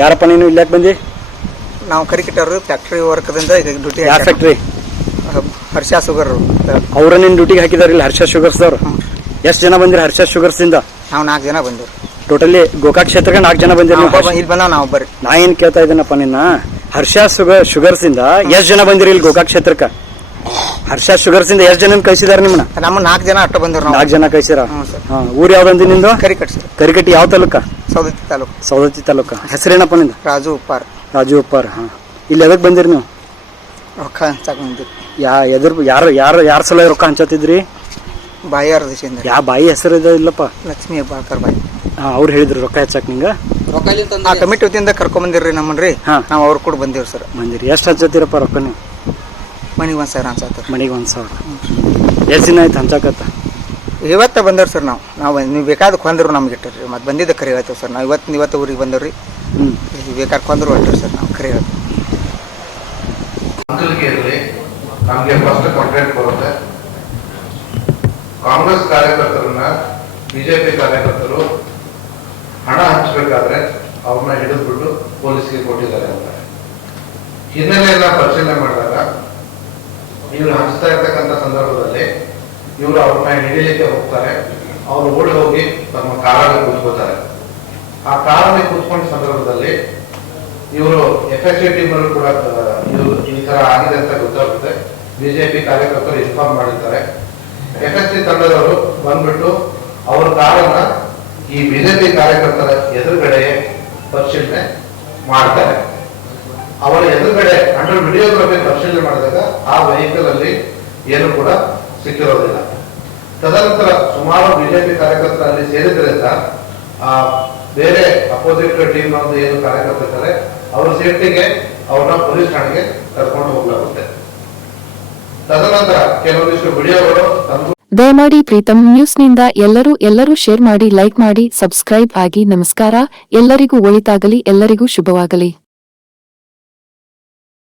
ಯಾರಪ್ಪ ನೀನು ಇಲ್ಲಿ ಯಾಕೆ ಬಂದಿ? ನಾವು ಕರಿಕಿಟ್ಟರು ಫ್ಯಾಕ್ಟ್ರಿ ವರ್ಕದಿಂದ ಈಗ ಡ್ಯೂಟಿ. ಯಾವ ಫ್ಯಾಕ್ಟ್ರಿ? ಹರ್ಷ ಶುಗರ್. ಅವ್ರ ನಿನ್ನ ಡ್ಯೂಟಿಗೆ ಹಾಕಿದಾರೆ ಇಲ್ಲಿ ಹರ್ಷ ಶುಗರ್ಸ್ದವ್ರು? ಎಷ್ಟು ಜನ ಬಂದಿರಿ ಹರ್ಷ ಶುಗರ್ಸಿಂದ? ನಾವು 4 ಜನ ಬಂದಿವ್ರಿ. ಟೋಟಲಿ ಗೋಕಾಕ್ ಕ್ಷೇತ್ರಕ್ಕೆ 4 ಜನ ಬಂದಿರಿ. ಇಲ್ಲಿ ಬಂದ ನಾವು ಬರ್ರಿ. ನಾ ಏನ್ ಕೇಳ್ತಾ ಇದ್ದೀನಪ್ಪ ನಿನ್ನ, ಹರ್ಷ ಶುಗರ್ಸ್ ಇಂದ ಎಷ್ಟು ಜನ ಬಂದಿರಿ ಇಲ್ಲಿ ಗೋಕಾಕ್ ಕ್ಷೇತ್ರಕ್ಕೆ? ಹರ್ಷ ಶುಗರ್ಸ್ ಇಂದ ಎಷ್ಟು ಜನ ಕಳಿಸಿದಾರೆ ನಿಮ್ಮನ್ನ? ನಮ್ಮ 4 ಜನ ಅಟ್ಟ ಬಂದಿವ್ರಿ. 4 ಜನ ಕಳಿಸಿರ. ಊರ್ ಯಾವ್ದಂದಿ ನಿಂದು? ಕರಿಕಟ್ ಸರ್. ಕರಿಕಟ್ಟಿ ಯಾವ ತಾಲೂಕ? ಸೌದತ್ತಿ ತಾಲೂಕು. ಸೌದತ್ತಿ ತಾಲೂಕ. ಹೆಸರೇನಪ್ಪ ನಿಂದ? ರಾಜು ಉಪ್ಪಾರ್. ರಾಜು ಉಪ್ಪಾರ್. ಇಲ್ಲಿ ಎದಕ್ ಬಂದಿರಿ ನೀವು? ರೊಕ್ಕ ಹಂಚಾಕ ಬಂದಿರಿ. ಯಾರ ಸಲ ರೊಕ್ಕ ಹಂಚತ್ತಿದ್ರಿ? ಬಾಯಿಯಾರ ದೇಶದಿಂದ. ಯಾವ ಬಾಯಿ ಹೆಸರು ಇಲ್ಲಪ್ಪ? ಲಕ್ಷ್ಮೀ ಹೆಬ್ಬಾಳ್ಕರ್ ಬಾಯಿ. ಅವ್ರು ಹೇಳಿದ್ರು ರೊಕ್ಕ ಹಚ್ಚಕ್ ನಿಂಗ? ಆ ಕಮಿಟಿ ವತಿಯಿಂದ ಕರ್ಕೊಂಡ್ ಬಂದಿರ್ರಿ ನಮ್ಮನ್ರಿ. ನಾವು ಅವ್ರು ಕೂಡ ಬಂದಿವ್ರಿ ಸರ್. ಬಂದಿರಿ. ಎಷ್ಟು ಹಚ್ಚತ್ತೀರಪ್ಪ ರೊಕ್ಕ ನೀವು? ಮನಿಗೆ 1,000 ಹಂಚಾತ. ಮನಿಗೆ 1,000. ಎಷ್ಟು ದಿನ ಆಯ್ತು ಹಂಚಾಕತ್ತ? ಇವತ್ತ ಬಂದವ್ರಿ ಸರ್. ನಾವು ನೀವು ಬೇಕಾದ ಕೊಂದ್ರು ನಮ್ಗೆ ಇಟ್ಟರಿ. ಮತ್ತೆ ಬಂದಿದ್ದ ಕರೆ ಹೇಳ್ತೇವೆ ಸರ್. ನಾವು ಇವತ್ತು ಊರಿಗೆ ಬಂದವ್ರಿ. ಬೇಕಾದ ಕೊಂದ್ರು ಹೊಂಟ್ರಿ ಸರ್. ನಾವು ಕರೆ ಹೇಳ್ತೇವೆ. ಅಂಕಲ್ಗೆ ಇರಲಿ, ನಮಗೆ ಫಸ್ಟ್ ಕಂಪ್ಲೇಂಟ್ ಬರುತ್ತೆ. ಕಾಂಗ್ರೆಸ್ ಕಾರ್ಯಕರ್ತರನ್ನ ಬಿಜೆಪಿ ಕಾರ್ಯಕರ್ತರು ಹಣ ಹಂಚಬೇಕಾದ್ರೆ ಅವ್ರನ್ನ ಹಿಡಿದ್ಬಿಟ್ಟು ಪೊಲೀಸ್ಗೆ ಕೊಟ್ಟಿದ್ದಾರೆ ಅಂತ ಹಿನ್ನೆಲೆಯನ್ನ ಪರಿಶೀಲನೆ ಮಾಡಿದಾಗ ಇವ್ರು ಹಂಚ್ತಾ ಇರ್ತಕ್ಕಂಥ ಸಂದರ್ಭದಲ್ಲಿ ಇವರು ಅವ್ರನ್ನ ಹಿಡಿಲಿಕ್ಕೆ ಹೋಗ್ತಾರೆ. ಅವರು ಓಡಿ ಹೋಗಿ ತಮ್ಮ ಕಾರಲ್ಲಿ ಕೂತ್ಕೋತಾರೆ. ಆ ಕಾರಲ್ಲಿ ಕೂತ್ಕೊಂಡ ಸಂದರ್ಭದಲ್ಲಿ ಇವರು FSI ಟೀಮ್ ಅಲ್ಲೂ ಕೂಡ ಇವರು ಈ ತರ ಆಗಿದೆ ಅಂತ ಗೊತ್ತಾಗುತ್ತೆ. ಬಿಜೆಪಿ ಕಾರ್ಯಕರ್ತರು ಇನ್ಫಾರ್ಮ್ ಮಾಡಿದ್ದಾರೆ. FSI ತಂಡದವರು ಬಂದ್ಬಿಟ್ಟು ಅವ್ರ ಕಾರನ್ನ ಈ ಬಿಜೆಪಿ ಕಾರ್ಯಕರ್ತರ ಎದುರುಗಡೆ ಪರಿಶೀಲನೆ ಮಾಡ್ತಾರೆ. ಅವರ ಎದುರುಗಡೆ ಅಂಡರ್ ವಿಡಿಯೋಗ್ರಫಿ ಪರಿಶೀಲನೆ ಮಾಡಿದಾಗ ಆ ವೆಹಿಕಲ್ ಅಲ್ಲಿ ಏನು ಕೂಡ ಸಿಕ್ಕಿರೋದಿಲ್ಲ. ತದನಂತರ ಸುಮಾರು ಬಿಜೆಪಿ ಕಾರ್ಯಕರ್ತರು ಅಲ್ಲಿ ಸೇರಿದ್ರಿಂದ ಬೇರೆ ಅಪೋಸಿಟ್ ಟೀಮ್ ನವರು ಏನು ಕಾರ್ಯಕರ್ತರಿದ್ದಾರೆ ಅವರ ಸೇಫ್ಟಿಗೆ ಅವ್ರನ್ನ ಪೊಲೀಸ್ ಠಾಣೆಗೆ ಕರ್ಕೊಂಡು ಹೋಗ್ಲಾಗುತ್ತೆ. ತದನಂತರ ಕೆಲವೊಂದಿಷ್ಟು ವಿಡಿಯೋಗಳು ದಯಮಾಡಿ ಪ್ರೀತಮ್ ನ್ಯೂಸ್ನಿಂದ ಎಲ್ಲರೂ ಶೇರ್ ಮಾಡಿ, ಲೈಕ್ ಮಾಡಿ, ಸಬ್ಸ್ಕ್ರೈಬ್ ಆಗಿ. ನಮಸ್ಕಾರ. ಎಲ್ಲರಿಗೂ ಒಳಿತಾಗಲಿ, ಎಲ್ಲರಿಗೂ ಶುಭವಾಗಲಿ.